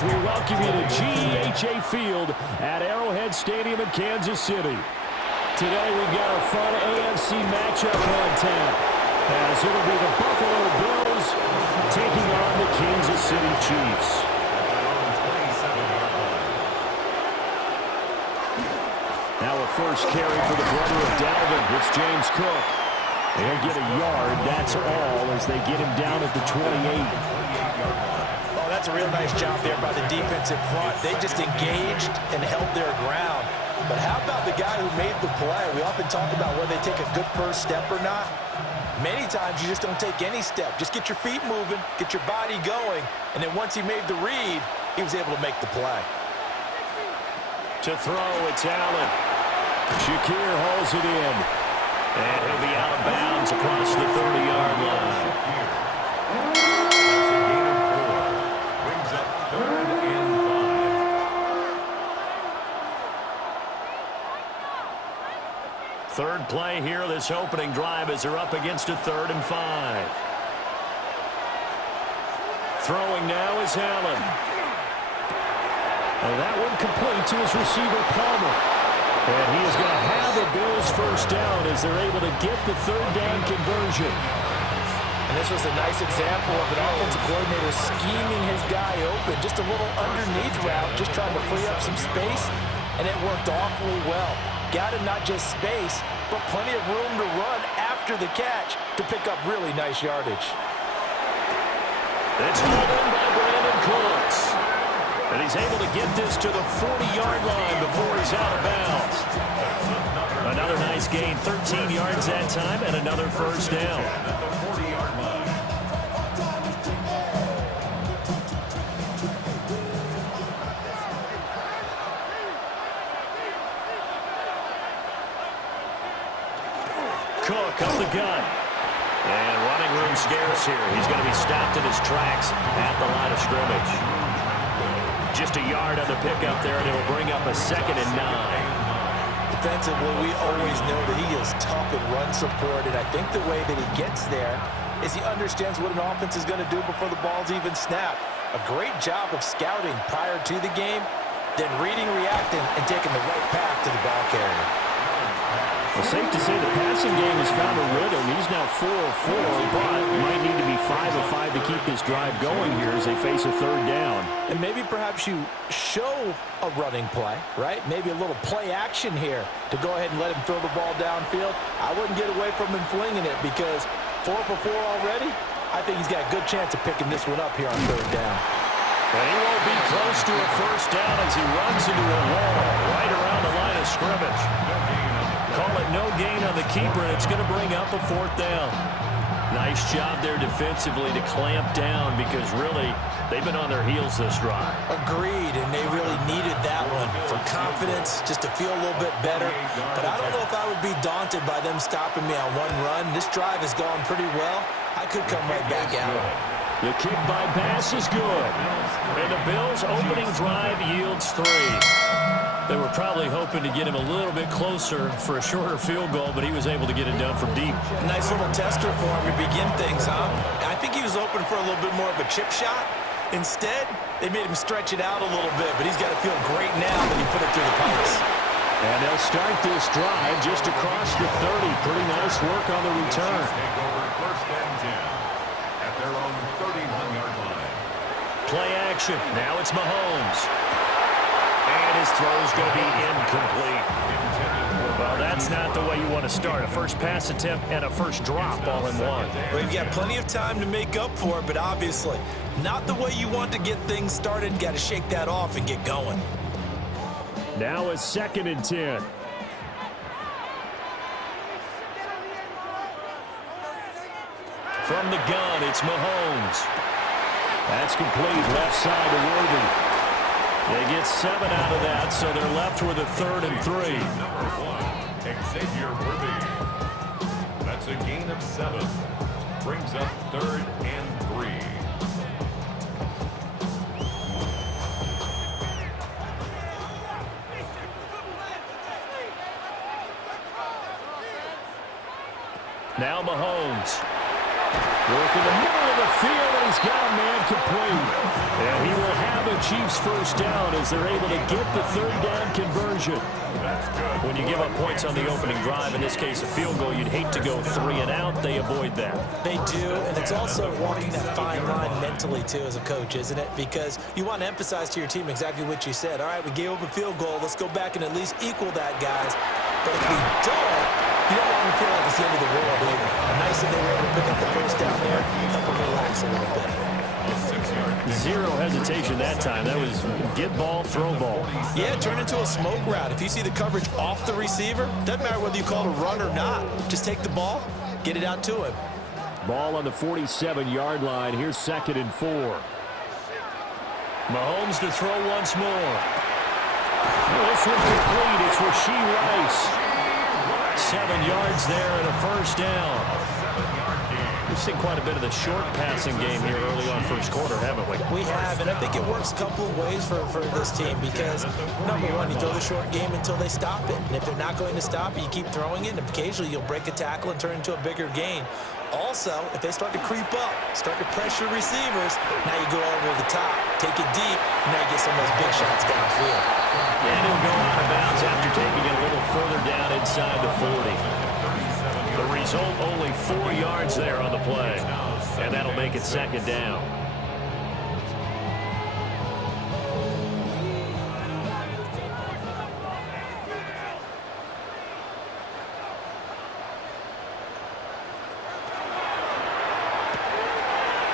as we welcome you to GEHA Field at Arrowhead Stadium in Kansas City. Today we've got a fun AFC matchup on tap, as it'll be the Buffalo Bills taking on the Kansas City Chiefs. Now a first carry for the brother of Dalvin. It's James Cook. They'll get a yard, that's all, as they get him down at the 28. Oh, that's a real nice job there by the defensive front. They just engaged and held their ground. But how about the guy who made the play? We often talk about whether they take a good first step or not. Many times you just don't take any step. Just get your feet moving, get your body going, and then once he made the read, he was able to make the play. To throw, it's Allen. Shakir holds it in. And he'll be out of bounds across the 30-yard line. Brings up 3rd and 5. Third play here, this opening drive, as they're up against a 3rd and 5. Throwing now is Allen. And that one complete to his receiver, Palmer. And he is going to have the Bills first down as they're able to get the 3rd down conversion. And this was a nice example of an offensive coordinator scheming his guy open. Just a little underneath route, just trying to free up some space, and it worked awfully well. Got him not just space, but plenty of room to run after the catch to pick up really nice yardage. It's hauled in by Brandon Cooks. And he's able to get this to the 40-yard line before he's out of bounds. Another nice gain, 13 yards that time, and another first down. Cook up the gun. And running room scarce here. He's going to be stopped in his tracks at the line of scrimmage. Just a yard on the pickup there, and it'll bring up a 2nd and 9. Defensively, we always know that he is tough in run support, and I think the way that he gets there is he understands what an offense is going to do before the ball's even snapped. A great job of scouting prior to the game, then reading, reacting, and taking the right path to the ball carrier. Well, safe to say the passing game has found a rhythm. He's now 4 of 4, but might need to be 5 of 5 to keep this drive going here as they face a 3rd down. And maybe perhaps you show a running play, right? Maybe a little play action here to go ahead and let him throw the ball downfield. I wouldn't get away from him flinging it because 4 for 4 already, I think he's got a good chance of picking this one up here on 3rd down. And he won't be close to a first down as he runs into a wall right around the line of scrimmage. Call it no gain on the keeper, and it's going to bring up a 4th down. Nice job there defensively to clamp down because really they've been on their heels this drive. Agreed, and they really needed that one for confidence, just to feel a little bit better. But I don't know if I would be daunted by them stopping me on one run. This drive has gone pretty well. I could come right back at them. The kick by pass is good. And the Bills' opening drive yields 3. They were probably hoping to get him a little bit closer for a shorter field goal, but he was able to get it done from deep. Nice little tester for him to begin things, huh? I think he was open for a little bit more of a chip shot. Instead, they made him stretch it out a little bit, but he's got to feel great now that he put it through the pipes. And they'll start this drive just across the 30. Pretty nice work on the return. First and 10 at their own 31-yard line. Play action. Now it's Mahomes. And his throw's going to be incomplete. Well, that's not the way you want to start. A first pass attempt and a first drop all in one. Well, you've got plenty of time to make up for it, but obviously not the way you want to get things started. Got to shake that off and get going. Now a 2nd and 10. From the gun, it's Mahomes. That's complete, left side to Worthy. They get 7 out of that, so they're left with a 3rd and 3. Xavier Worthy. That's a gain of 7. Brings up 3rd and 3. Now Mahomes. Working the middle of the field, and he's got a man complete. And he will have a Chiefs first down as they're able to get the third down conversion. When you give up points on the opening drive, in this case a field goal, you'd hate to go 3 and out. They avoid that. They do, and it's also walking that fine line mentally, too, as a coach, isn't it? Because you want to emphasize to your team exactly what you said. All right, we gave up a field goal. Let's go back and at least equal that, guys. But if we don't, you don't want to feel like it's the end of the world either. Nice that they were able to pick up the first down there, help them relax a little bit. Zero hesitation that time. That was get ball, throw ball. Yeah, turn into a smoke route. If you see the coverage off the receiver, doesn't matter whether you call it a run or not. Just take the ball, get it out to him. Ball on the 47-yard line. Here's 2nd and 4. Mahomes to throw once more. This one complete. It's Rashee Rice. 7 yards there and a first down. We've seen quite a bit of the short passing game here early on first quarter, haven't we? We have, and I think it works a couple of ways for this team because, number one, you throw the short game until they stop it. And if they're not going to stop it, you keep throwing it, and occasionally you'll break a tackle and turn into a bigger gain. Also, if they start to creep up, start to pressure receivers, now you go over the top, take it deep, and now you get some of those big shots downfield. And he'll go out of bounds after taking it a little further down inside the 40. The result, only 4 yards there on the play. And that'll make it 2nd down.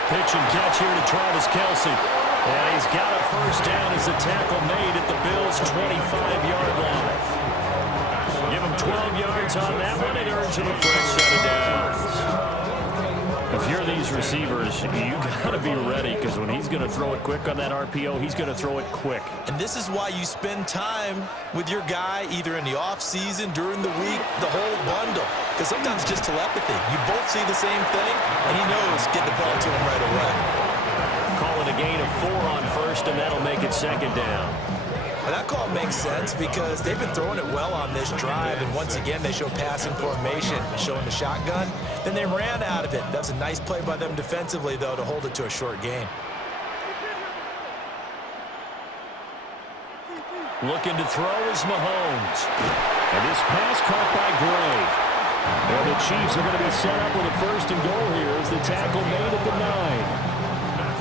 Pitch and catch here to Travis Kelce. And he's got a first down as the tackle made at the Bills' 25-yard line. Give him 12 yards on that one. It earns him a fresh set of downs. If you're these receivers, you got to be ready because when he's going to throw it quick on that RPO, he's going to throw it quick. And this is why you spend time with your guy either in the offseason, during the week, the whole bundle. Because sometimes it's just telepathy. You both see the same thing, and he knows get the ball to him right away. Call it a gain of 4 on first, and that'll make it 2nd down. And that call makes sense because they've been throwing it well on this drive, and once again they show passing formation, showing the shotgun. Then they ran out of it. That's a nice play by them defensively, though, to hold it to a short gain. Looking to throw is Mahomes. And this pass caught by Gray. And the Chiefs are going to be set up with a 1st and goal here as the tackle made at the 9.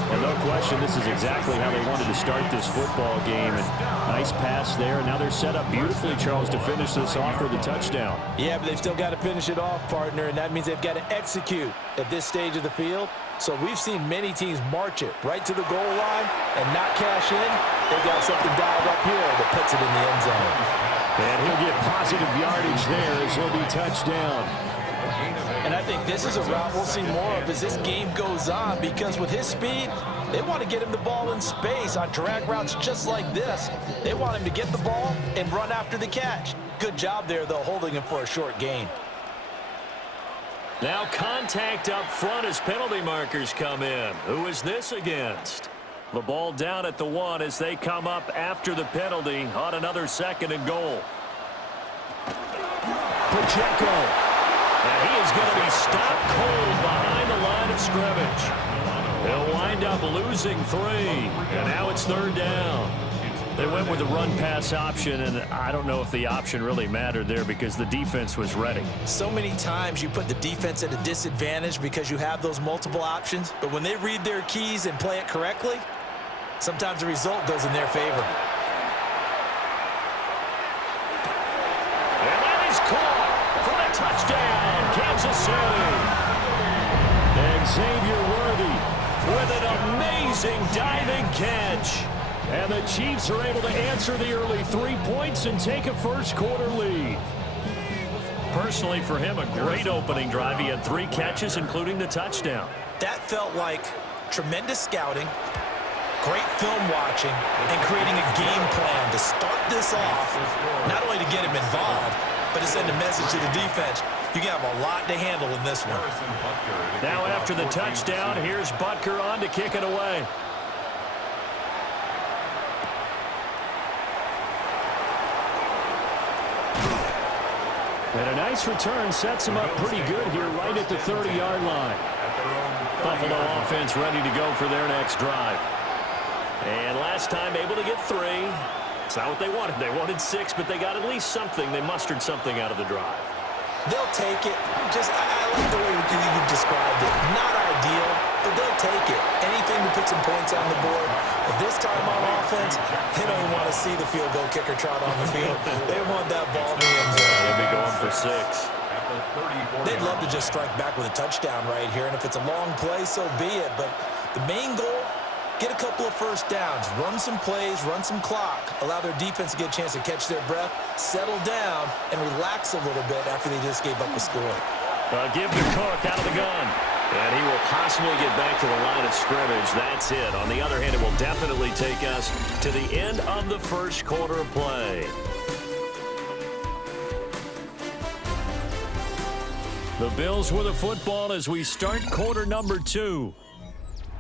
And no question, this is exactly how they wanted to start this football game. And nice pass there. And now they're set up beautifully, Charles, to finish this off for the touchdown. Yeah, but they've still got to finish it off, partner, and that means they've got to execute at this stage of the field. So we've seen many teams march it right to the goal line and not cash in. They've got something dialed up here that puts it in the end zone. And he'll get positive yardage there as he'll be touched down. And I think this is a route we'll see more of as this game goes on because with his speed, they want to get him the ball in space on drag routes just like this. They want him to get the ball and run after the catch. Good job there, though, holding him for a short gain. Now contact up front as penalty markers come in. Who is this against? The ball down at the 1 as they come up after the penalty on another 2nd and goal. Pacheco. And he is going to be stopped cold behind the line of scrimmage. He'll wind up losing 3. And now it's 3rd down. They went with the run-pass option, and I don't know if the option really mattered there because the defense was ready. So many times you put the defense at a disadvantage because you have those multiple options, but when they read their keys and play it correctly, sometimes the result goes in their favor. And that is caught for a touchdown, Kansas City. And Xavier Worthy with an amazing diving catch. And the Chiefs are able to answer the early 3 points and take a first-quarter lead. Personally, for him, a great opening drive. He had 3 catches, including the touchdown. That felt like tremendous scouting, great film watching, and creating a game plan to start this off, not only to get him involved, but to send a message to the defense. You have a lot to handle in this one. Now after the touchdown, here's Butker on to kick it away. And a nice return sets him up pretty good here right at the 30-yard line. Buffalo offense ready to go for their next drive. And last time able to get 3. It's not what they wanted. They wanted 6, but they got at least something. They mustered something out of the drive. They'll take it. I like the way you described it. Not ideal, but they'll take it. Anything to put some points on the board. But this time on offense, they don't even want to see the field goal kicker trot on the field. They want that ball in the end zone. They'll be going for 6. They'd love to just strike back with a touchdown right here, and if it's a long play, so be it. But the main goal, get a couple of first downs, run some plays, run some clock, allow their defense to get a chance to catch their breath, settle down, and relax a little bit after they just gave up a score. Give to Cook out of the gun. And he will possibly get back to the line of scrimmage. That's it. On the other hand, it will definitely take us to the end of the first quarter of play. The Bills with the football as we start quarter number 2.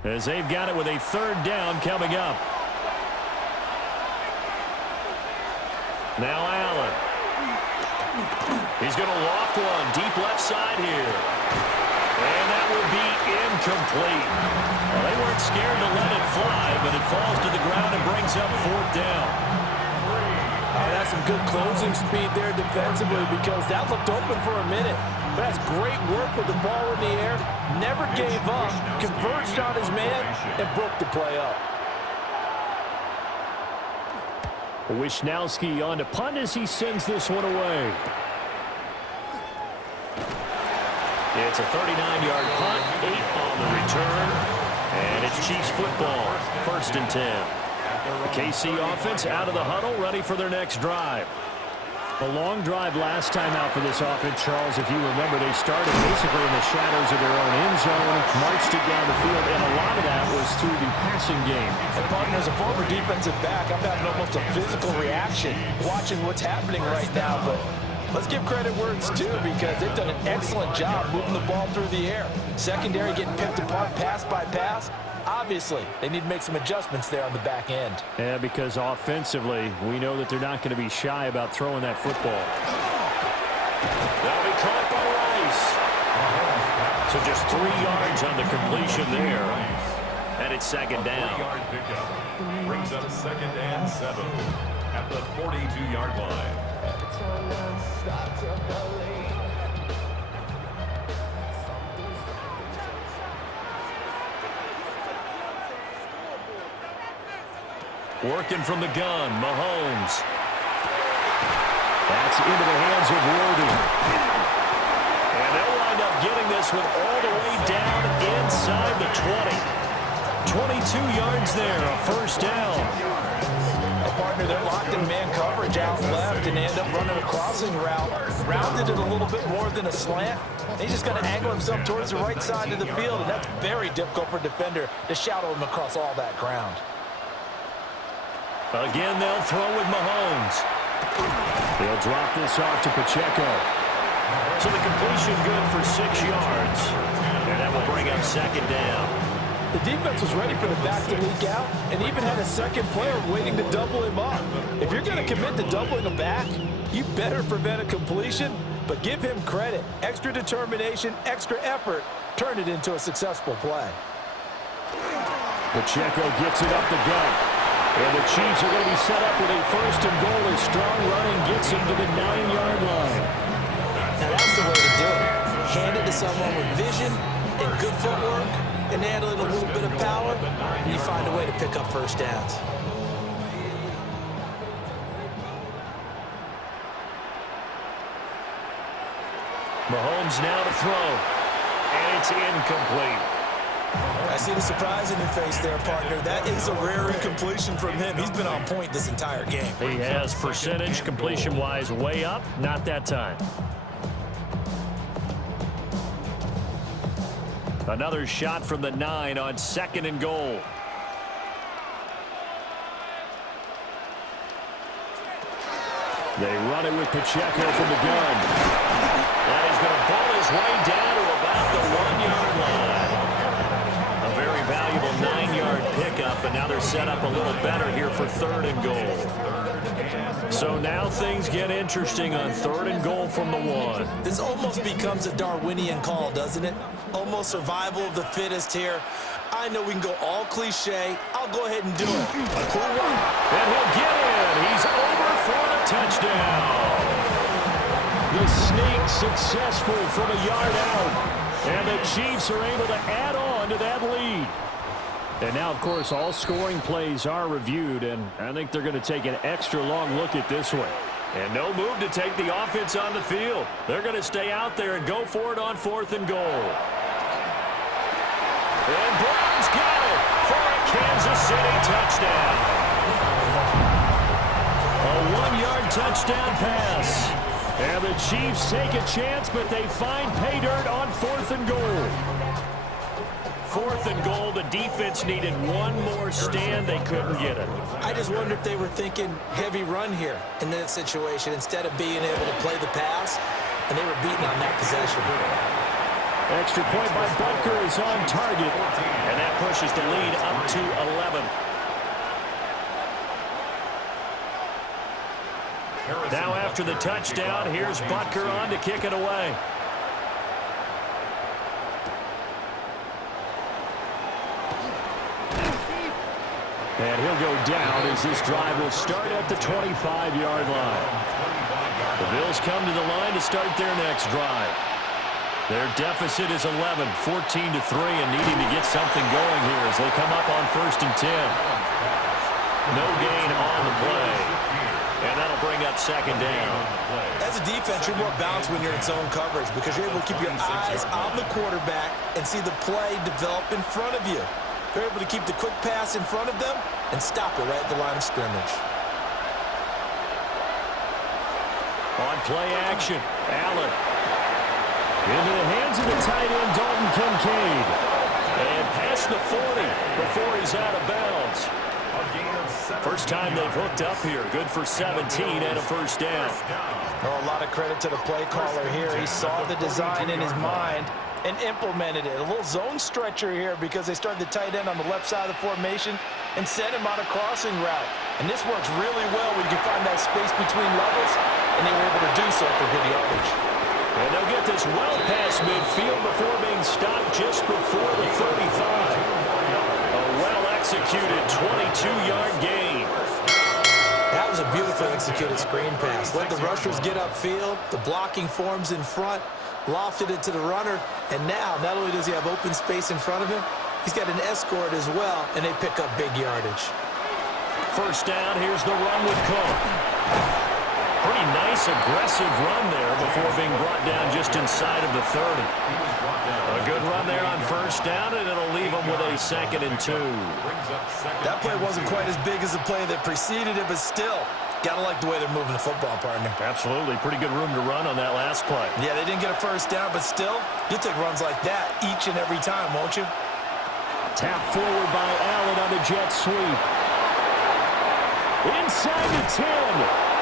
As they've got it with a 3rd down coming up. Now Allen. He's going to loft one deep left side here. And that will be incomplete. Well, they weren't scared to let it fly, but it falls to the ground and brings up 4th down. Oh, that's some good closing speed there defensively because that looked open for a minute. But that's great work with the ball in the air. Never gave up, converged on his man, and broke the play up. Wisnowski on to punt as he sends this one away. It's a 39-yard punt, 8 on the return, and it's Chiefs football, 1st and 10. The KC offense out of the huddle, ready for their next drive. A long drive last time out for this offense, Charles. If you remember, they started basically in the shadows of their own end zone, marched it down the field, and a lot of that was through the passing game. And partner, as a former defensive back, I'm having almost a physical reaction watching what's happening right now, but let's give credit where it's due because they've done an excellent job moving the ball through the air. Secondary getting picked apart pass by pass. Obviously, they need to make some adjustments there on the back end. Yeah, because offensively, we know that they're not going to be shy about throwing that football. That'll be caught by Rice. So just 3 yards on the completion there. And it's 2nd down. Brings up 2nd and 7 at the 42-yard line. Working from the gun, Mahomes. That's into the hands of Worthy. And they'll wind up getting this one all the way down inside the 20. 22 yards there, a 1st down. Partner, they're locked in man coverage out left and end up running a crossing route. Rounded it a little bit more than a slant. He's just going to angle himself towards the right side of the field, and that's very difficult for a defender to shadow him across all that ground. Again, they'll throw with Mahomes. They'll drop this off to Pacheco. So the completion good for 6 yards. And that will bring up 2nd down. The defense was ready for the back to leak out and even had a second player waiting to double him up. If you're going to commit to doubling a back, you better prevent a completion, but give him credit. Extra determination, extra effort, turn it into a successful play. Pacheco gets it up the gut. And the Chiefs are going to be set up with a 1st and goal as strong running gets him to the 9-yard line. Now that's the way to do it. Hand it to someone with vision and good footwork, and add a little bit of power, and you find a way to pick up 1st downs. Mahomes now to throw. And it's incomplete. I see the surprise in your face there, partner. That is a rare incompletion from him. He's been on point this entire game. He has percentage completion-wise way up. Not that time. Another shot from the 9 on 2nd and goal. They run it with Pacheco from the gun. And he's going to ball his way down to about the 1-yard line. A very valuable 9-yard pickup but now they're set up a little better here for 3rd and goal. So now things get interesting on 3rd and goal from the 1. This almost becomes a Darwinian call, doesn't it? Almost survival of the fittest here. I know we can go all cliche. I'll go ahead and do it. A cool one. And he'll get in. He's over for the touchdown. The sneak successful from a yard out. And the Chiefs are able to add on to that lead. And now, of course, all scoring plays are reviewed, and I think they're going to take an extra long look at this one. And no move to take the offense on the field. They're going to stay out there and go for it on 4th and goal. And Brown's got it for a Kansas City touchdown. A 1-yard touchdown pass. And the Chiefs take a chance, but they find pay dirt on 4th and goal. 4th and goal, the defense needed one more stand. They couldn't get it. I just wonder if they were thinking heavy run here in that situation instead of being able to play the pass, and they were beaten on that possession. Extra point by Butker is on target, and that pushes the lead up to 11. Now after the touchdown, here's Butker on to kick it away. And he'll go down as this drive will start at the 25-yard line. The Bills come to the line to start their next drive. Their deficit is 11, 14-3, and needing to get something going here as they come up on 1st and 10. No gain on the play. And that'll bring up 2nd down. As a defense, you're more balanced when you're in zone coverage because you're able to keep your eyes on the quarterback and see the play develop in front of you. They're able to keep the quick pass in front of them and stop it right at the line of scrimmage. On play action, Allen. Into the hands of the tight end, Dalton Kincaid. And past the 40 before he's out of bounds. First time they've hooked up here. Good for 17 and a 1st down. Oh, a lot of credit to the play caller here. He saw the design in his mind and implemented it. A little zone stretcher here because they started the tight end on the left side of the formation and sent him on a crossing route. And this works really well when you can find that space between levels, and they were able to do so for good yardage. And they'll get this well past midfield before being stopped just before the 35. A well-executed 22-yard gain. That was a beautifully executed screen pass. Let the rushers get upfield. The blocking forms in front. Lofted it to the runner. And now, not only does he have open space in front of him, he's got an escort as well, and they pick up big yardage. 1st down, here's the run with Cook. Pretty nice, aggressive run there before being brought down just inside of the 30. A good run there on 1st down, and it'll leave them with a 2nd and 2. That play wasn't quite as big as the play that preceded it, but still, gotta like the way they're moving the football, partner. Absolutely. Pretty good room to run on that last play. Yeah, they didn't get a 1st down, but still, you'll take runs like that each and every time, won't you? Tap forward by Allen on the jet sweep. Inside the 10.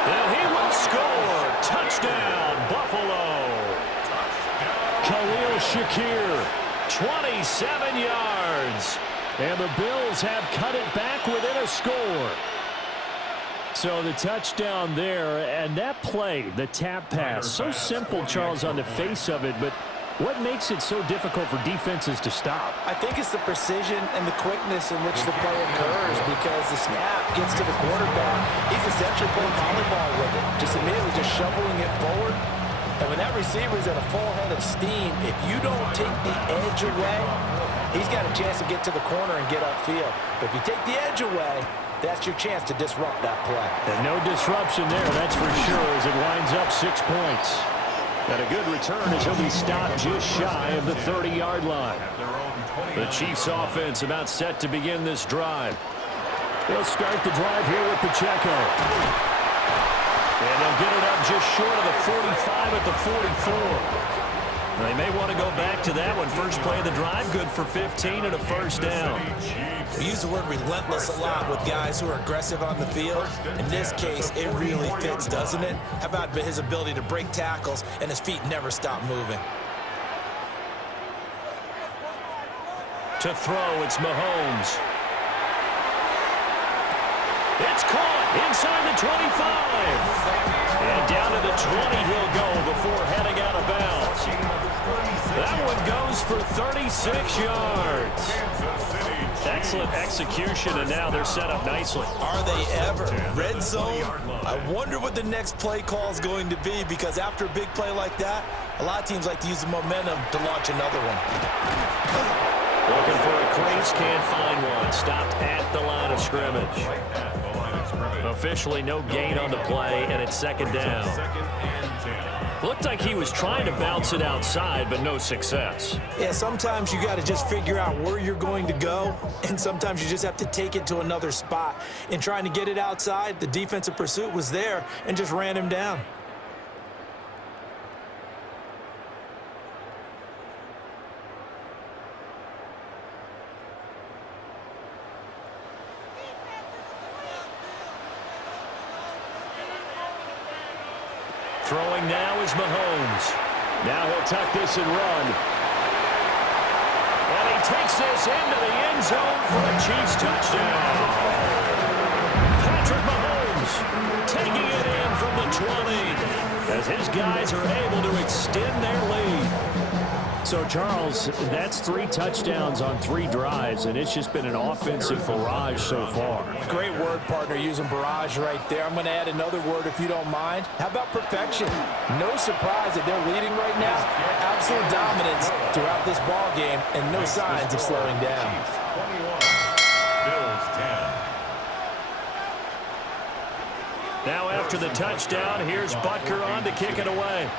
And he will score. Touchdown, Buffalo. Khalil Shakir, 27 yards. And the Bills have cut it back within a score. So the touchdown there, and that play, the tap pass, so simple, Charles, on the face of it, but what makes it so difficult for defenses to stop? I think it's the precision and the quickness in which the play occurs because the snap gets to the quarterback. He's essentially playing volleyball with it, just immediately just shoveling it forward. And when that receiver is at a full head of steam, if you don't take the edge away, he's got a chance to get to the corner and get upfield. But if you take the edge away, that's your chance to disrupt that play. And no disruption there, that's for sure, as it winds up 6 points. And a good return as he'll be stopped just shy of the 30-yard line. The Chiefs offense about set to begin this drive. They'll start the drive here with Pacheco. And they'll get it up just short of the 45 at the 44. They may want to go back to that one. First play of the drive, good for 15 and a 1st down. We use the word relentless a lot with guys who are aggressive on the field. In this case, it really fits, doesn't it? How about his ability to break tackles and his feet never stop moving? To throw, it's Mahomes. It's caught inside the 25. And down to the 20 he'll go before heading out of bounds. That one goes for 36 yards. Excellent execution, and now they're set up nicely. Are they ever? Red zone? I wonder what the next play call is going to be, because after a big play like that, a lot of teams like to use the momentum to launch another one. Looking for a crease, can't find one. Stopped at the line of scrimmage. Officially no gain on the play, and it's second down. Looked like he was trying to bounce it outside, but no success. Yeah, sometimes you got to just figure out where you're going to go, and sometimes you just have to take it to another spot. In trying to get it outside, the defensive pursuit was there and just ran him down. Throwing now is Mahomes. Now he'll tuck this and run. And he takes this into the end zone for a Chiefs touchdown. Patrick Mahomes taking it in from the 20 as his guys are able to extend their lead. So, Charles, that's 3 touchdowns on 3 drives, and it's just been an offensive barrage so far. Great word, partner, using barrage right there. I'm going to add another word if you don't mind. How about perfection? No surprise that they're leading right now. Absolute dominance throughout this ball game, and no signs of slowing down. 21, Bills 10. Now after the touchdown, here's Butker on to kick it away.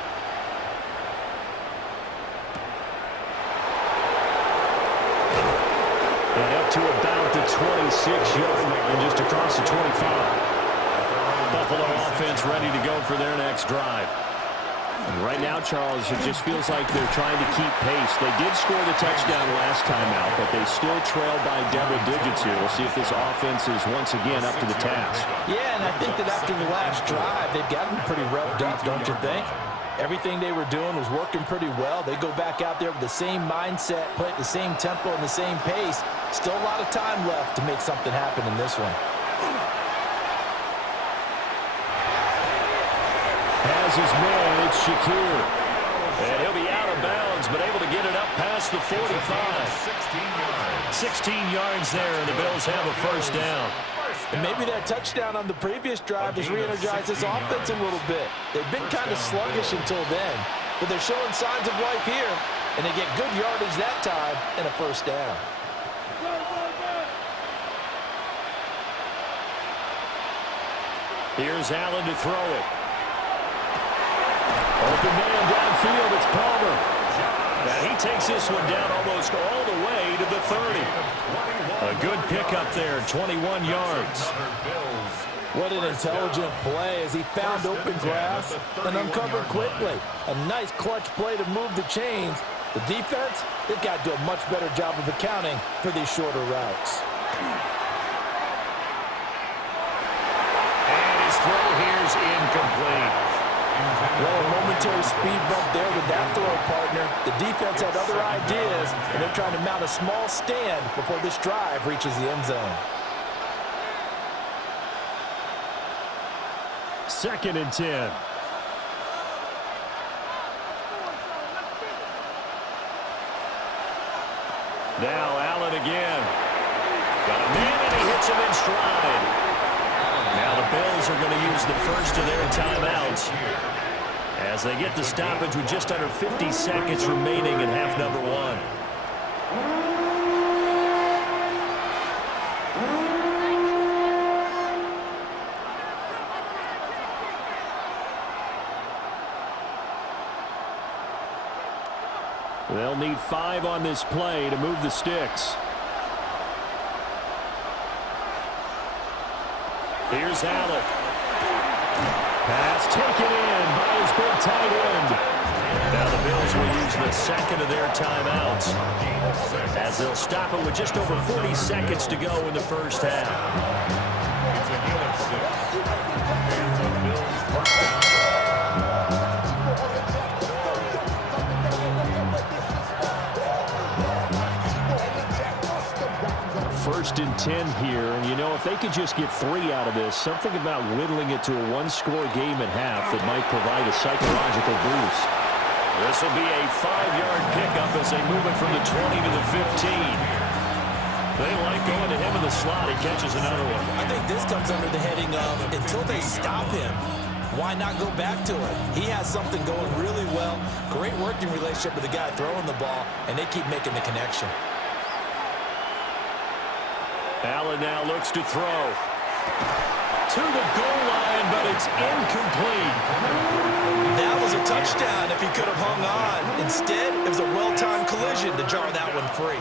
And up to about the 26-yard line, just across the 25. Buffalo offense ready to go for their next drive. And right now, Charles, it just feels like they're trying to keep pace. They did score the touchdown last time out, but they still trail by double digits here. We'll see if this offense is once again up to the task. Yeah, and I think that after the last drive, they've gotten pretty revved up, don't you think? Everything they were doing was working pretty well. They go back out there with the same mindset, play at the same tempo and the same pace. Still a lot of time left to make something happen in this one. Has his man, it's Shakir. And he'll be out of bounds, but able to get it up past the 45. 16 yards there, and the Bills have a first down. And maybe that touchdown on the previous drive has re-energized this offense a little bit. They've been kind of sluggish until then, but they're showing signs of life here, and they get good yardage that time and a first down. Here's Allen to throw it. Open man downfield, it's Palmer. Now he takes this one down almost all the way to the 30. A good pickup there, 21 yards. What an intelligent play as he found open grass and uncovered quickly. A nice clutch play to move the chains. The defense, they've got to do a much better job of accounting for these shorter routes. And his throw here's incomplete. Well, a momentary speed bump there with that throw, partner. The defense had other ideas, and they're trying to mount a small stand before this drive reaches the end zone. 2nd and 10. Now Allen again. Got a man, and he hits him in stride. Now the Bills are going to use the first of their timeouts as they get the stoppage with just under 50 seconds remaining in half number 1. They'll need 5 on this play to move the sticks. Here's Allen. Pass taken in by his big tight end. Now the Bills will use the second of their timeouts as they'll stop it with just over 40 seconds to go in the first half. It's a gain of 1st and 10 here, and you know if they could just get 3 out of this, something about whittling it to a one-score game at half that might provide a psychological boost. This will be a 5-yard pickup as they move it from the 20 to the 15. They like going to him in the slot. He catches another one. I think this comes under the heading of until they stop him, why not go back to it? He has something going really well. Great working relationship with the guy throwing the ball, and they keep making the connection. Allen now looks to throw. To the goal line, but it's incomplete. That was a touchdown if he could have hung on. Instead, it was a well-timed collision to jar that one free.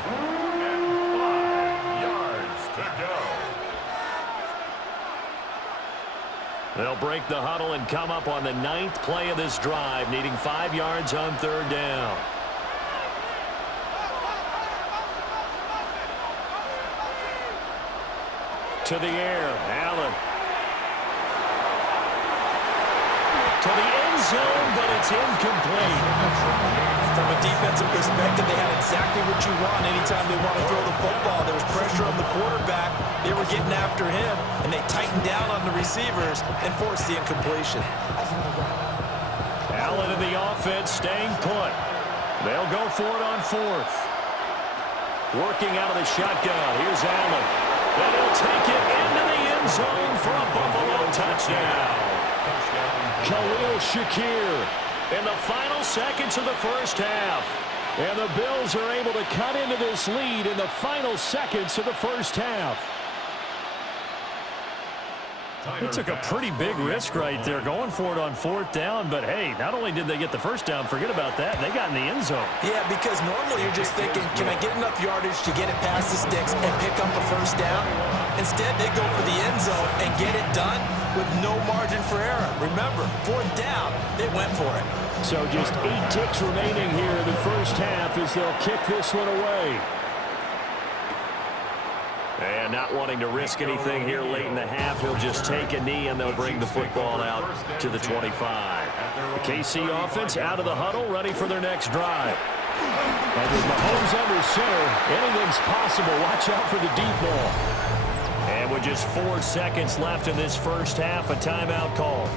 They'll break the huddle and come up on the 9th play of this drive, needing 5 yards on 3rd down. To the air, Allen. To the end zone, but it's incomplete. From a defensive perspective, they had exactly what you want anytime they want to throw the football. There was pressure on the quarterback. They were getting after him, and they tightened down on the receivers and forced the incompletion. Allen in the offense staying put. They'll go for it on 4th. Working out of the shotgun. Here's Allen. And he'll take it into the end zone for a Buffalo touchdown. Khalil Shakir in the final seconds of the first half. And the Bills are able to cut into this lead in the final seconds of the first half. They took a pretty big risk right there going for it on 4th down, but hey, not only did they get the first down, forget about that, they got in the end zone. Yeah, because normally you're just thinking, can I get enough yardage to get it past the sticks and pick up a first down? Instead, they go for the end zone and get it done with no margin for error. Remember, 4th down, they went for it. So just 8 ticks remaining here in the first half as they'll kick this one away. And not wanting to risk anything here late in the half, he'll just take a knee and they'll bring the football out to the 25. The KC offense out of the huddle, ready for their next drive. And with Mahomes under center, anything's possible. Watch out for the deep ball. And with just 4 seconds left in this first half, a timeout call.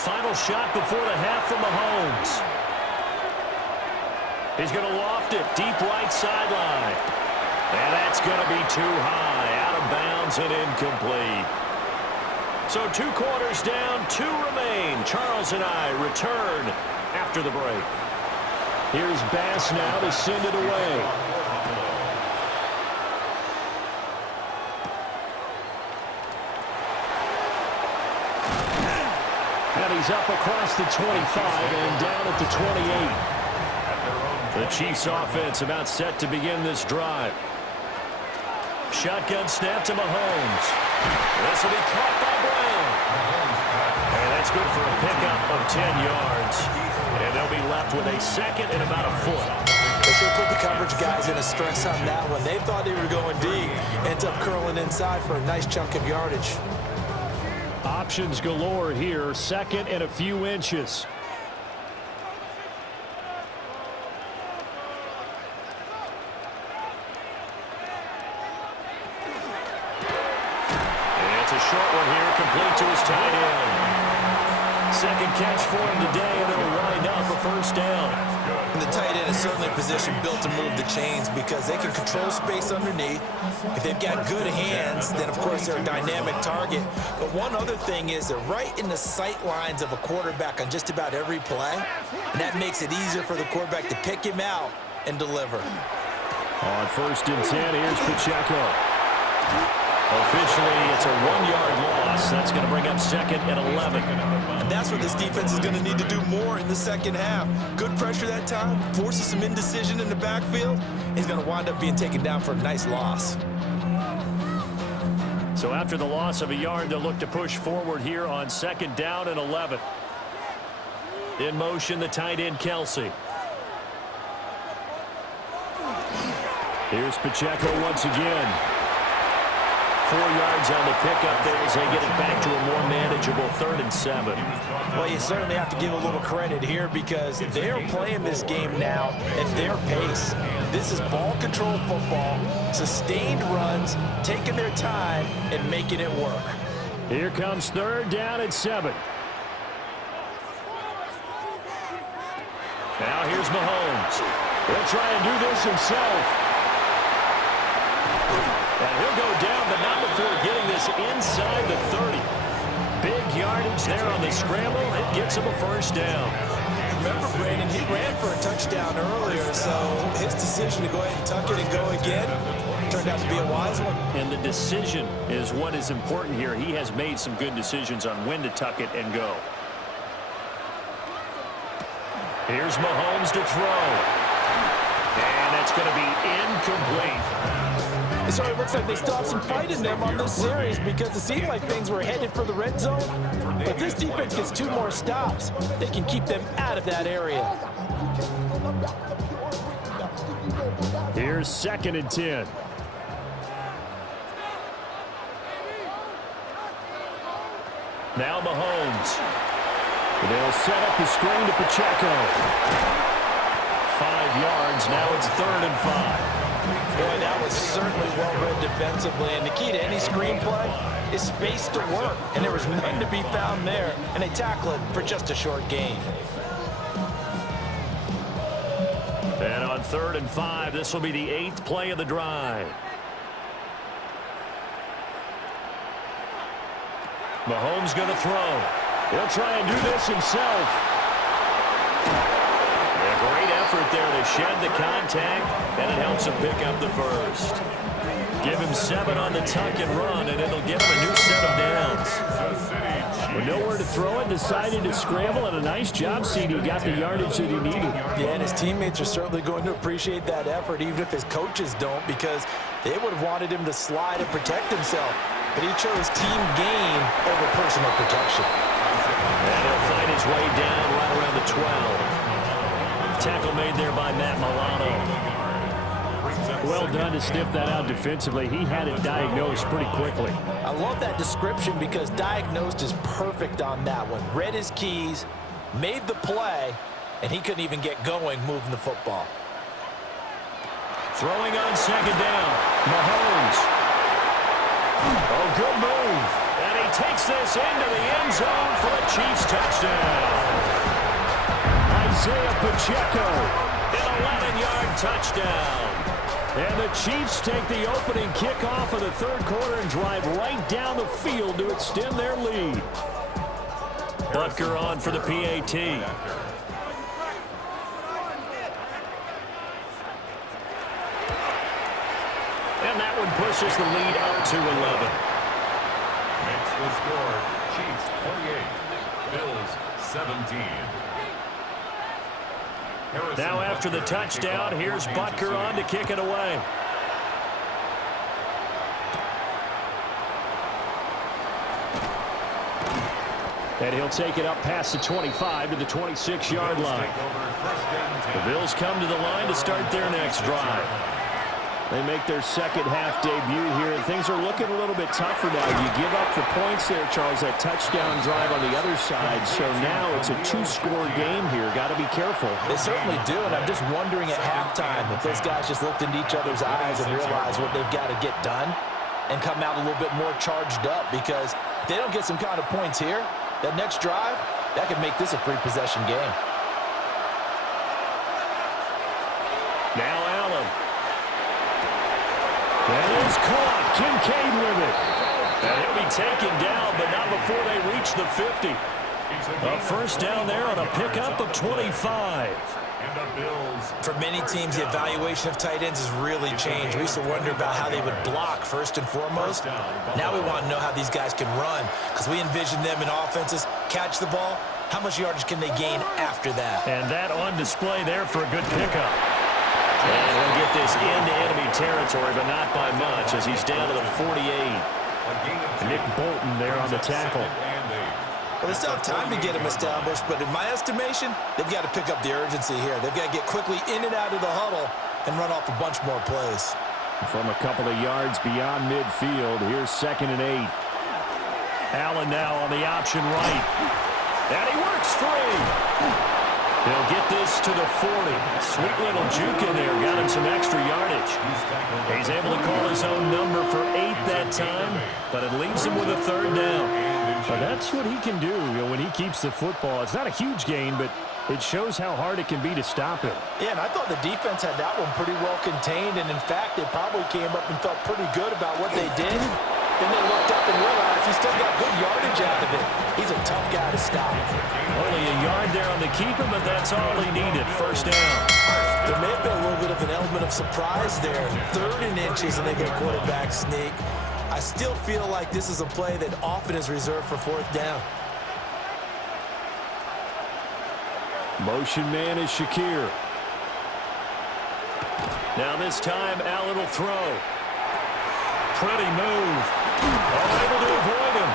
Final shot before the half from Mahomes. He's going to loft it deep right sideline. And that's going to be too high, out of bounds and incomplete. So 2 quarters down, 2 remain. Charles and I return after the break. Here's Bass now to send it away. And he's up across the 25 and down at the 28. The Chiefs offense about set to begin this drive. Shotgun snap to Mahomes. This will be caught by Brown. And that's good for a pickup of 10 yards. And they'll be left with a second and about a foot. They should put the coverage guys in a stress on that one. They thought they were going deep. Ends up curling inside for a nice chunk of yardage. Options galore here. Second and a few inches. It's a short one here, complete to his tight end. Second catch for him today, and it'll wind up a first down. And the tight end is certainly a position built to move the chains because they can control space underneath. If they've got good hands, then of course they're a dynamic target. But one other thing is they're right in the sight lines of a quarterback on just about every play. And that makes it easier for the quarterback to pick him out and deliver. On 1st and 10, here's Pacheco. Officially, it's a 1-yard loss. That's going to bring up 2nd and 11. And that's what this defense is going to need to do more in the second half. Good pressure that time, forces some indecision in the backfield. He's going to wind up being taken down for a nice loss. So after the loss of a yard, they'll look to push forward here on 2nd down and 11. In motion, the tight end, Kelsey. Here's Pacheco once again. 4 yards on the pickup there as they get it back to a more manageable 3rd and 7. Well, you certainly have to give a little credit here because they're playing this game now at their pace. This is ball control football, sustained runs, taking their time and making it work. Here comes 3rd down and 7. Now here's Mahomes. He'll try and do this himself. And he'll go down, but not before getting this inside the 30. Big yardage there on the scramble. It gets him a 1st down. Remember, Brandon, he ran for a touchdown earlier, so his decision to go ahead and tuck it and go again turned out to be a wise one. And the decision is what is important here. He has made some good decisions on when to tuck it and go. Here's Mahomes to throw. And that's going to be incomplete. So it looks like they still have some fight in them on this series because it seemed like things were headed for the red zone. But this defense gets 2 more stops. They can keep them out of that area. Here's 2nd and 10. Now Mahomes. They'll set up the screen to Pacheco. 5 yards. Now it's 3rd and 5. Boy, that was certainly well-read defensively, and the key to any screenplay is space to work, and there was none to be found there, and they tackle it for just a short gain. And on 3rd and 5, this will be the 8th play of the drive. Mahomes going to throw. He'll try and do this himself. Great effort there to shed the contact, and it helps him pick up the 1st. Give him 7 on the tuck and run, and it'll give him a new set of downs. With nowhere to throw it, decided to scramble, and a nice job, CD. Got the yardage that he needed. Yeah, and his teammates are certainly going to appreciate that effort, even if his coaches don't, because they would have wanted him to slide and protect himself. But he chose team gain over personal protection. And he'll find his way down right around the 12. Tackle made there by Matt Milano. Well done to sniff that out defensively. He had it diagnosed pretty quickly. I love that description because diagnosed is perfect on that one. Read his keys, made the play, and he couldn't even get going moving the football. Throwing on 2nd down. Mahomes. Oh, good move. And he takes this into the end zone for a Chiefs touchdown. Isaiah Pacheco, an 11-yard touchdown. And the Chiefs take the opening kickoff of the 3rd quarter and drive right down the field to extend their lead. Butker on for the PAT. And that one pushes the lead up to 11. Makes the score, Chiefs 28, Bills 17. Now after the touchdown, here's Butker on to kick it away. And he'll take it up past the 25 to the 26-yard line. The Bills come to the line to start their next drive. They make their 2nd half debut here, and things are looking a little bit tougher now. You give up the points there, Charles, that touchdown drive on the other side. So now it's a 2-score game here. Got to be careful. They certainly do, and I'm just wondering at halftime if those guys just looked into each other's eyes and realized what they've got to get done and come out a little bit more charged up, because if they don't get some kind of points here, that next drive, that could make this a 3-possession game. Now Allen. And it's caught. Kincaid with it. And he'll be taken down, but not before they reach the 50. A 1st down there on a pickup of 25. For many teams, the evaluation of tight ends has really changed. We used to wonder about how they would block first and foremost. Now we want to know how these guys can run, because we envision them in offenses catch the ball. How much yardage can they gain after that? And that on display there for a good pickup. And he'll get this into enemy territory, but not by much, as he's down to the 48. Nick Bolton there on the tackle. Well, they still have time to get him established, but in my estimation, they've got to pick up the urgency here. They've got to get quickly in and out of the huddle and run off a bunch more plays. From a couple of yards beyond midfield, here's 2nd and 8. Allen now on the option right. And he works free. He'll get this to the 40. Sweet little juke in there. Got him some extra yardage. He's able to call his own number for 8 that time, but it leaves him with a 3rd down. But that's what he can do when he keeps the football. It's not a huge gain, but it shows how hard it can be to stop him. Yeah, and I thought the defense had that one pretty well contained, and in fact, they probably came up and felt pretty good about what they did. Then they looked up and realized he still got good yardage out of it. He's a tough guy to stop. Only a yard there on the keeper, but that's all he needed. 1st down. There may have been a little bit of an element of surprise there. 3rd and inches, and they go quarterback sneak. I still feel like this is a play that often is reserved for 4th down. Motion man is Shakir. Now this time, Allen will throw. Pretty move. Oh, able to avoid him.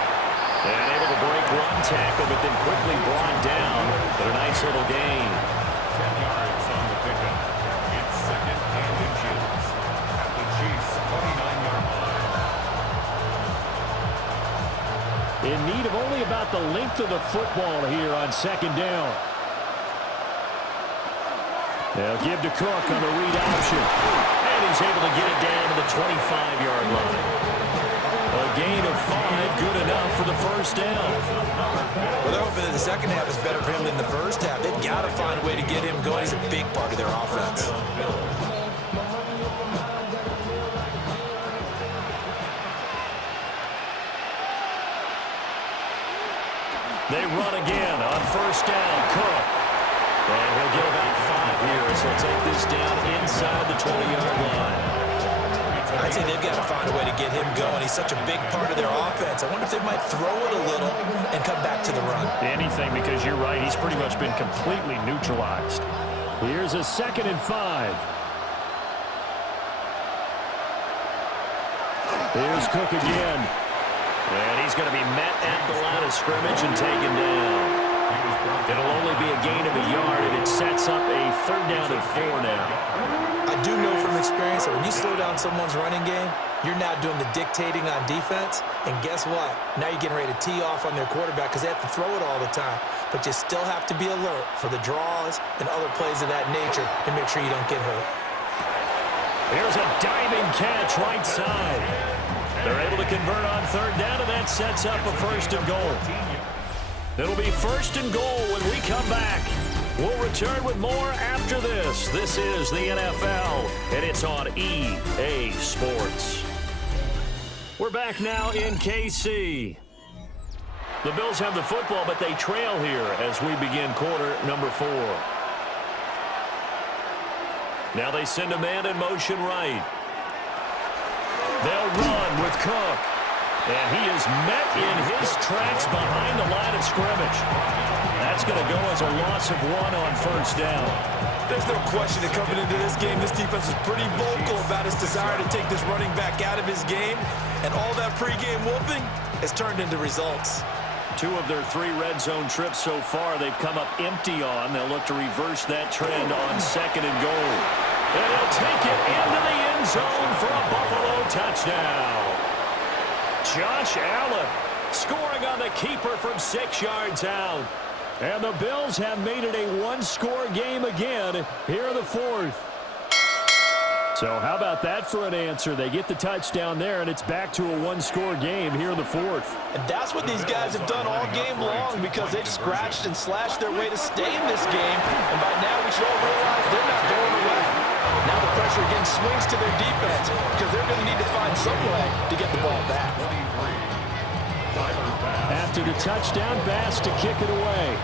And able to break one tackle, but then quickly brought down. But a nice little gain. 10 yards on the pickup. It's 2nd and inches at the Chiefs' 29-yard line. In need of only about the length of the football here on 2nd down. They'll give to Cook on the read option. And he's able to get it down to the 25-yard line. A gain of 5, good enough for the 1st down. Well, they're hoping that the second half is better for him than the first half. They've got to find a way to get him going. He's a big part of their offense. They run again on 1st down. Cook. And he'll get about 5 here as he'll take this down inside the 20-yard line. I'd say they've got to find a way to get him going. He's such a big part of their offense. I wonder if they might throw it a little and come back to the run. Anything, because you're right. He's pretty much been completely neutralized. Here's a 2nd and 5. Here's Cook again. And he's going to be met at the line of scrimmage and taken down. It'll only be a gain of a yard, and it sets up a 3rd down and 4 now. I do know from experience that when you slow down someone's running game, you're now doing the dictating on defense. And guess what? Now you're getting ready to tee off on their quarterback because they have to throw it all the time. But you still have to be alert for the draws and other plays of that nature and make sure you don't get hurt. Here's a diving catch right side. They're able to convert on 3rd down, and that sets up a 1st and goal. It'll be 1st and goal when we come back. We'll return with more after this. This is the NFL, and it's on EA Sports. We're back now in KC. The Bills have the football, but they trail here as we begin quarter number 4. Now they send a man in motion right. They'll run with Cook. And he is met in his tracks behind the line of scrimmage. That's going to go as a loss of 1 on 1st down. There's no question that coming into this game, this defense is pretty vocal about its desire to take this running back out of his game. And all that pregame whooping has turned into results. 2 of their 3 red zone trips so far, they've come up empty on. They'll look to reverse that trend on 2nd and goal. And he'll take it into the end zone for a Buffalo touchdown. Josh Allen scoring on the keeper from 6 yards out. And the Bills have made it a 1-score game again here in the 4th. So how about that for an answer? They get the touchdown there, and it's back to a 1-score game here in the 4th. And that's what these guys have done all game long because they've scratched and slashed their way to stay in this game. And by now we should all realize they're not going away. Now the pressure again swings to their defense because they're going to need to find some way to get the ball back. After the touchdown, Bass to kick it away.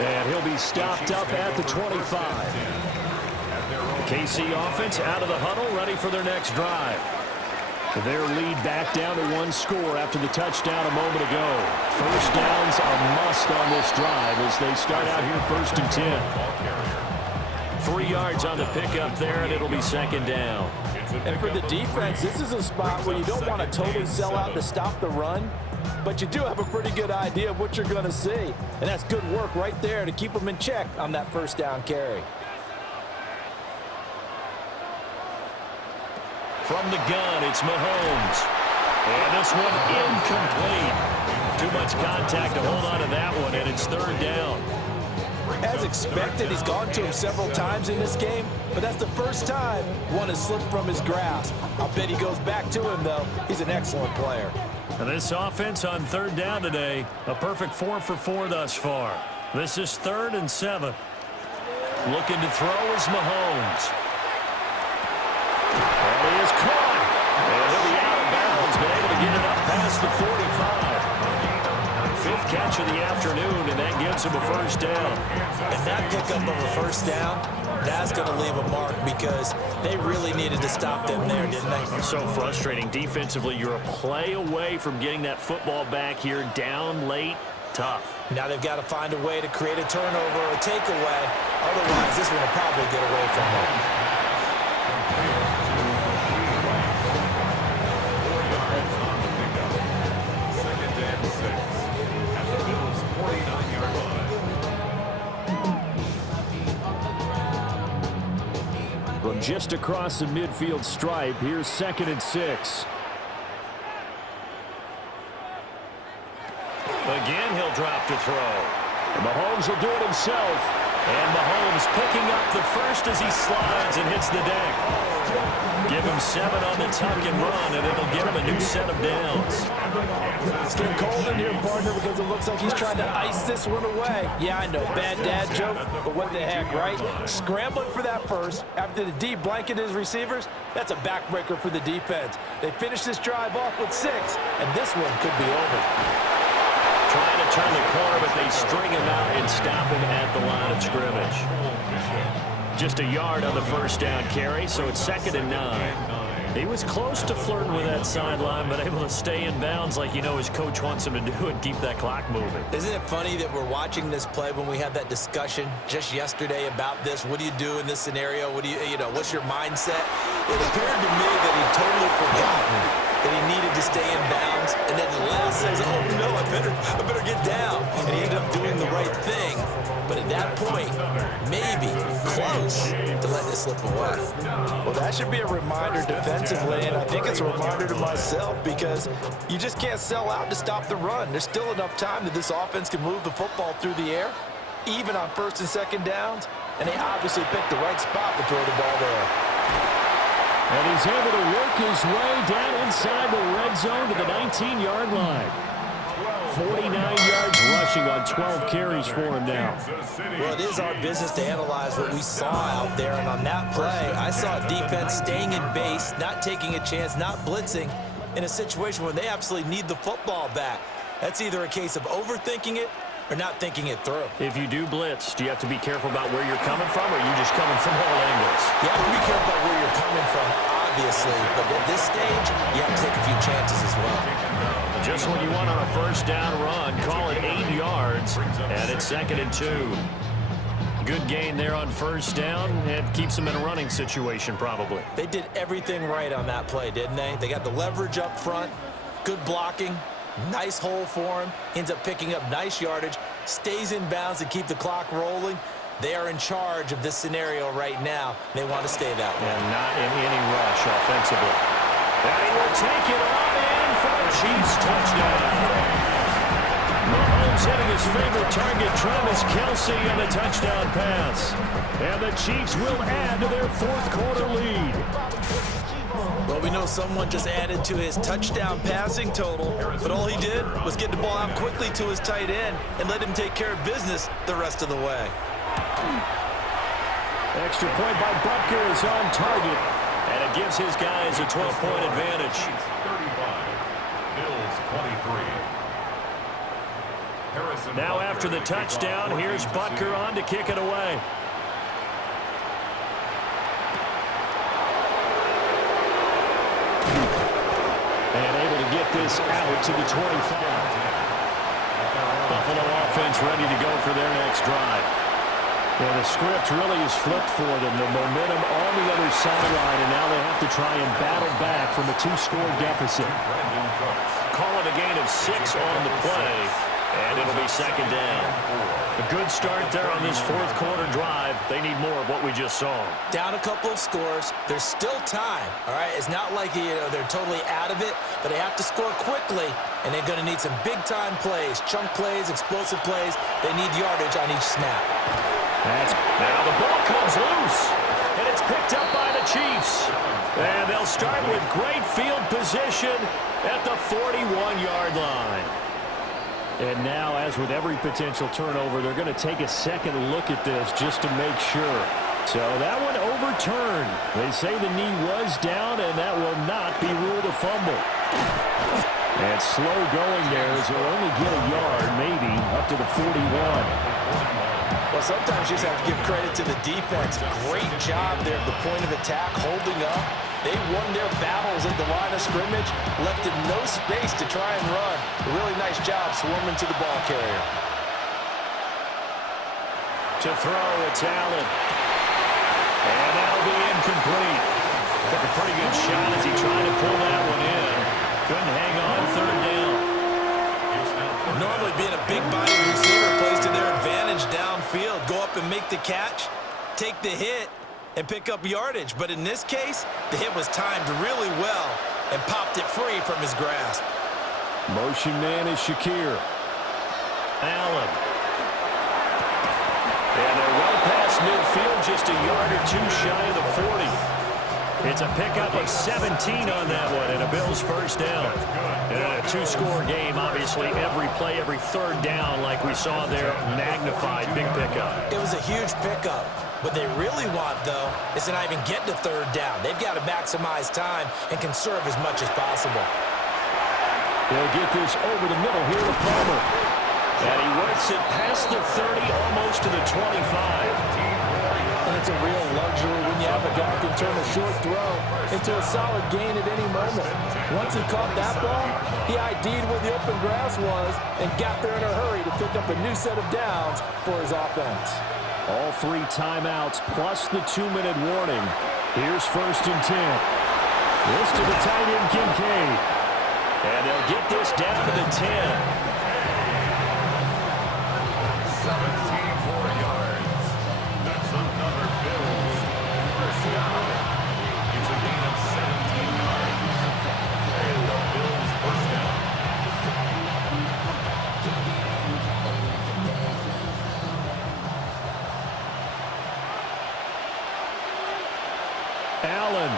And he'll be stopped up at the 25. The KC offense out of the huddle, ready for their next drive. Their lead back down to 1 score after the touchdown a moment ago. 1st down's a must on this drive as they start out here 1st and 10. 3 yards on the pickup there, and it'll be 2nd down. And for the defense, this is a spot where you don't want to totally sell out to stop the run, but you do have a pretty good idea of what you're going to see. And that's good work right there to keep them in check on that first down carry. From the gun, it's Mahomes. And this one incomplete. Too much contact to hold on to that one, and it's third down. As expected, he's gone to him several times in this game, but that's the first time one has slipped from his grasp. I'll bet he goes back to him, though. He's an excellent player. And this offense on third down today, a perfect 4 for 4 thus far. This is 3rd and 7. Looking to throw is Mahomes. And he is caught. And he'll be out of bounds, but able to get it up past the 45. 5th catch of the afternoon, and that gives him a first down. And that pickup of a first down, that's going to leave a mark because they really needed to stop them there, didn't they? So frustrating. Defensively, you're a play away from getting that football back here, down late, tough. Now they've got to find a way to create a turnover or a takeaway. Otherwise, this one will probably get away from them. From just across the midfield stripe, here's 2nd and 6. Again, he'll drop to throw. And Mahomes will do it himself. And Mahomes picking up the first as he slides and hits the deck. Give him 7 on the tuck and run, and it'll give him a new set of downs. It's getting cold in here, partner, because it looks like he's trying to ice this one away. Yeah, I know, bad dad joke, but what the heck, right? Scrambling for that first. After the D blanket his receivers, that's a backbreaker for the defense. They finish this drive off with 6, and this one could be over. Trying to turn the corner, but they string him out and stop him at the line of scrimmage. Just a yard on the first down carry, so it's 2nd and 9. He was close to flirting with that sideline, but able to stay in bounds like you know his coach wants him to do and keep that clock moving. Isn't it funny that we're watching this play when we had that discussion just yesterday about this? What do you do in this scenario? What do you know, what's your mindset? It appeared to me that he'd totally forgotten that he needed to stay in bounds, and then the last says, oh no, I better get down. And he ended up doing the right thing. But at that point, maybe close to letting it slip away. Well, that should be a reminder defensively, and I think it's a reminder to myself because you just can't sell out to stop the run. There's still enough time that this offense can move the football through the air, even on 1st and 2nd downs, and they obviously picked the right spot to throw the ball there. And he's able to work his way down inside the red zone to the 19-yard line. 49 yards rushing on 12 carries for him now. Well, it is our business to analyze what we saw out there, and on that play, I saw a defense staying in base, not taking a chance, not blitzing, in a situation where they absolutely need the football back. That's either a case of overthinking it or not thinking it through. If you do blitz, do you have to be careful about where you're coming from, or are you just coming from all angles? You have to be careful about where you're coming from, obviously, but at this stage, you have to take a few chances as well. Just what you want on a first down run. Call it 8 yards, and it's 2nd and 2. Good gain there on first down, and keeps them in a running situation probably. They did everything right on that play, didn't they? They got the leverage up front, good blocking, nice hole for him, ends up picking up nice yardage, stays in bounds to keep the clock rolling. They are in charge of this scenario right now. They want to stay that way. And not in any rush offensively. And he will take it on in for a Chiefs touchdown. Mahomes hitting his favorite target, Travis Kelce, on the touchdown pass. And the Chiefs will add to their 4th quarter lead. Well, we know someone just added to his touchdown passing total, but all he did was get the ball out quickly to his tight end and let him take care of business the rest of the way. Extra point by Butker is on target, and it gives his guys a 12-point advantage. 35, Bills 23. Now after the touchdown, here's Butker on to kick it away. And able to get this out to the 25. Buffalo offense ready to go for their next drive. Yeah, the script really is flipped for them. The momentum on the other sideline, and now they have to try and battle back from a 2-score deficit. Call it a gain of 6 on the play, and it'll be second down. A good start there on this fourth quarter drive. They need more of what we just saw. Down a couple of scores. There's still time, all right? It's not like they're totally out of it, but they have to score quickly, and they're going to need some big-time plays, chunk plays, explosive plays. They need yardage on each snap. Now the ball comes loose, and it's picked up by the Chiefs. And they'll start with great field position at the 41-yard line. And now, as with every potential turnover, they're going to take a second look at this just to make sure. So that one overturned. They say the knee was down, and that will not be ruled a fumble. And slow going there as they'll only get a yard, maybe, up to the 41. Well, sometimes you just have to give credit to the defense. Great job there at the point of attack, holding up. They won their battles at the line of scrimmage, left in no space to try and run. A really nice job swarming to the ball carrier. To throw, it's Allen. And that'll be incomplete. Took a pretty good shot as he tried to pull that one in. Couldn't hang on, third down. Normally being a big-body receiver plays to their advantage downfield. Go up and make the catch, take the hit, and pick up yardage. But in this case, the hit was timed really well and popped it free from his grasp. Motion man is Shakir. Allen. And they're well past midfield, just a yard or two shy of the 40. It's a pickup of 17 on that one, and a Bills first down. And a 2-score game, obviously, every play, every third down, like we saw there, magnified, big pickup. It was a huge pickup. What they really want, though, is to not even get to third down. They've got to maximize time and conserve as much as possible. They'll get this over the middle here to Palmer. And he works it past the 30, almost to the 25. And it's a real luxury when you have a guy who can turn a short throw into a solid gain at any moment. Once he caught that ball, he ID'd where the open grass was and got there in a hurry to pick up a new set of downs for his offense. All 3 timeouts plus the 2-minute warning. Here's first and 10. This to the tight end, Kincaid. And they'll get this down to the 10. 17 more yards. That's another Bills first down. It's a gain of 17 yards. And the Bills first down. Allen.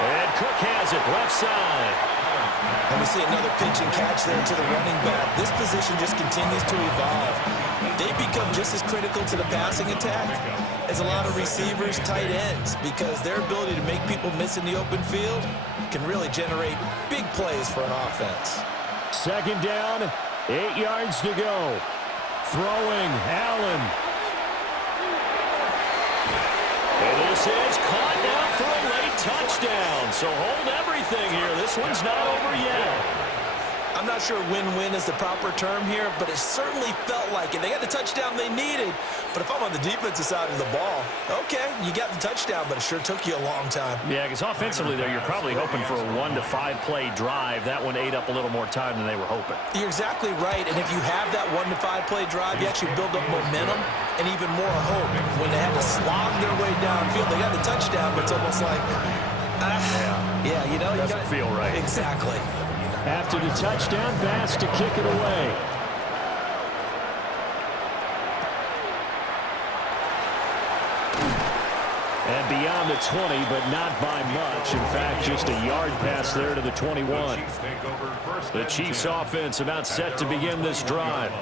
And Cook has it left side. And we see another pitch and catch there to the running back. This position just continues to evolve. They become just as critical to the passing attack as a lot of receivers, tight ends, because their ability to make people miss in the open field can really generate big plays for an offense. Second down, 8 yards to go. Throwing, Allen. And this is caught now for a late touchdown. So hold everything here. This one's not over yet. I'm not sure win-win is the proper term here, but it certainly felt like it. They got the touchdown they needed, but if I'm on the defensive side of the ball, okay, you got the touchdown, but it sure took you a long time. Yeah, because offensively there, you're probably hoping for a 1 to 5 play drive. That one ate up a little more time than they were hoping. You're exactly right, and if you have that 1 to 5 play drive, you actually build up momentum and even more hope. When they had to slog their way downfield, they got the touchdown, but it's almost like, yeah, you know, doesn't feel right. Exactly. After the touchdown, Bass to kick it away. And beyond the 20, but not by much. In fact, just a yard pass there to the 21. The Chiefs offense about set to begin this drive.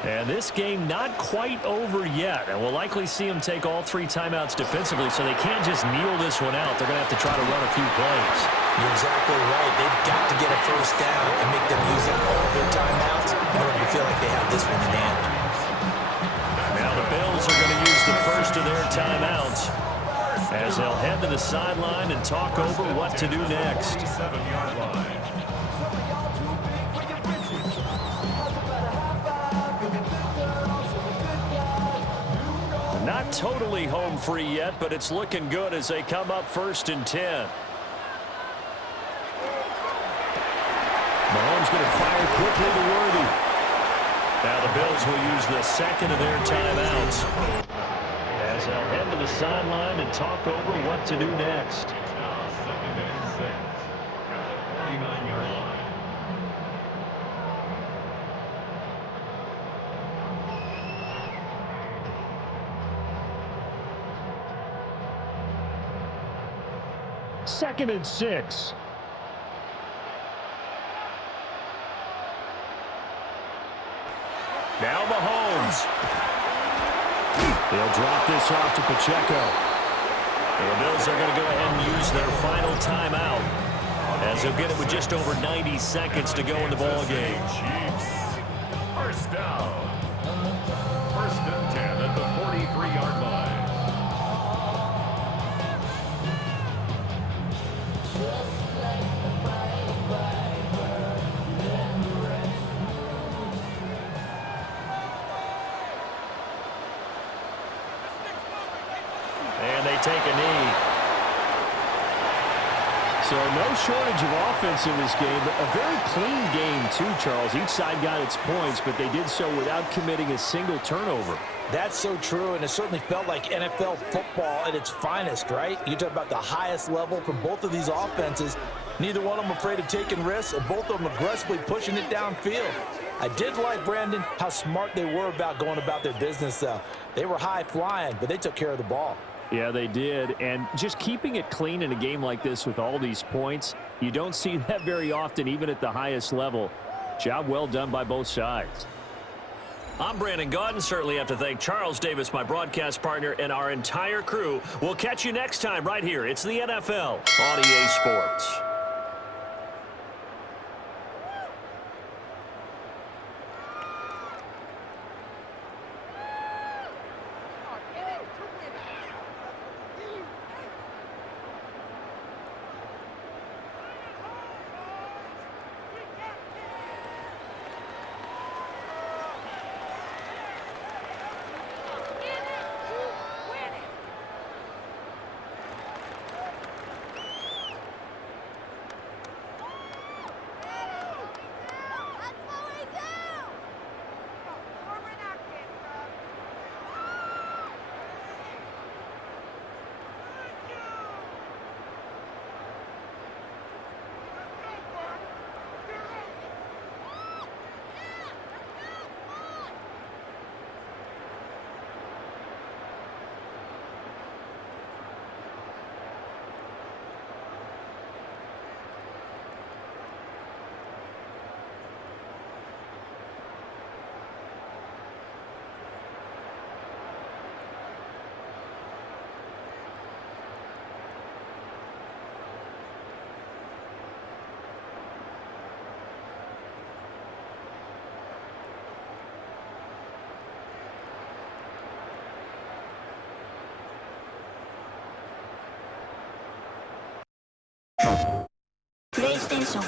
And this game not quite over yet. And we'll likely see them take all 3 timeouts defensively, so they can't just kneel this one out. They're going to have to try to run a few plays. You're exactly right. They've got to get a first down and make them use up all their timeouts in order to feel like they have this one in hand. Now the Bills are going to use the first of their timeouts as they'll head to the sideline and talk over what to do next. 7-yard line. Not totally home free yet, but it's looking good as they come up 1st and 10. Mahomes going to fire quickly to Worthy. Now the Bills will use the second of their timeouts as they'll head to the sideline and talk over what to do next. Now 2nd and 6 at the 49-yard line. Second and 6. Now Mahomes. They'll drop this off to Pacheco. And the Bills are going to go ahead and use their final timeout as they'll get it with just over 90 seconds to go in the ball game. Chiefs. 1st down. 1st and 10 at the 43-yard line. And they take a knee. So no shortage of offense in this game, but a very clean game too, Charles. Each side got its points, but they did so without committing a single turnover. That's so true, and it certainly felt like NFL football at its finest, right? You talk about the highest level from both of these offenses. Neither one of them afraid of taking risks, and both of them aggressively pushing it downfield. I did like, Brandon, how smart they were about going about their business, though. They were high-flying, but they took care of the ball. Yeah, they did. And just keeping it clean in a game like this with all these points, you don't see that very often, even at the highest level. Job well done by both sides. I'm Brandon Gaudin. Certainly have to thank Charles Davis, my broadcast partner, and our entire crew. We'll catch you next time right here. It's the NFL on EA Sports. PlayStation